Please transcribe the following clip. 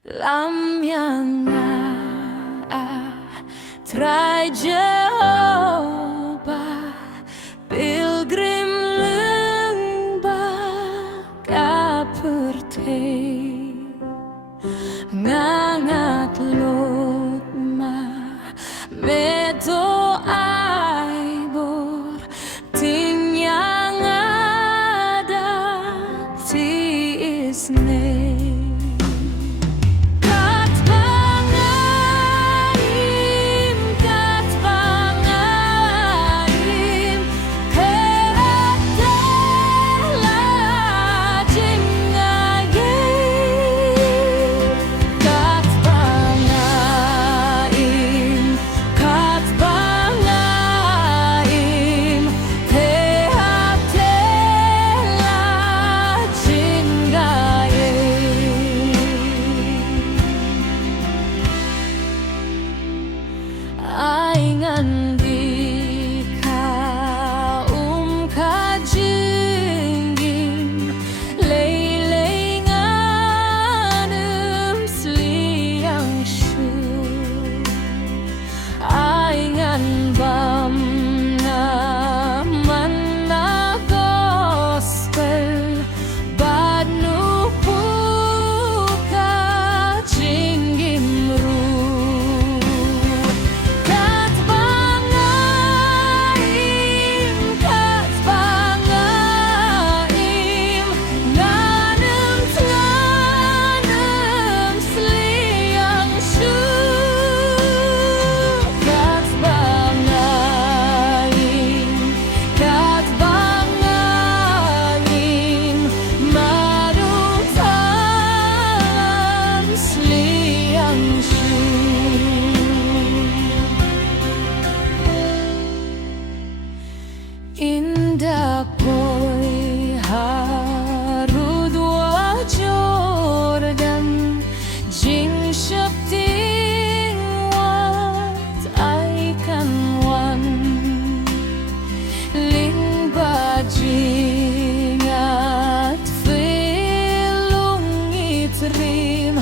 Lam yang try Jehovah pilgrim lembah kaperte ngangat lutma meto aibor tinyang ada tisne. Aingan di kaum kajingging leilengan sliang shu aingan bam naman na gospel badnu puka jinggim ru. Indah koi harud wa Jordan jing shapting wat aikan wan ling bajing at filung itrim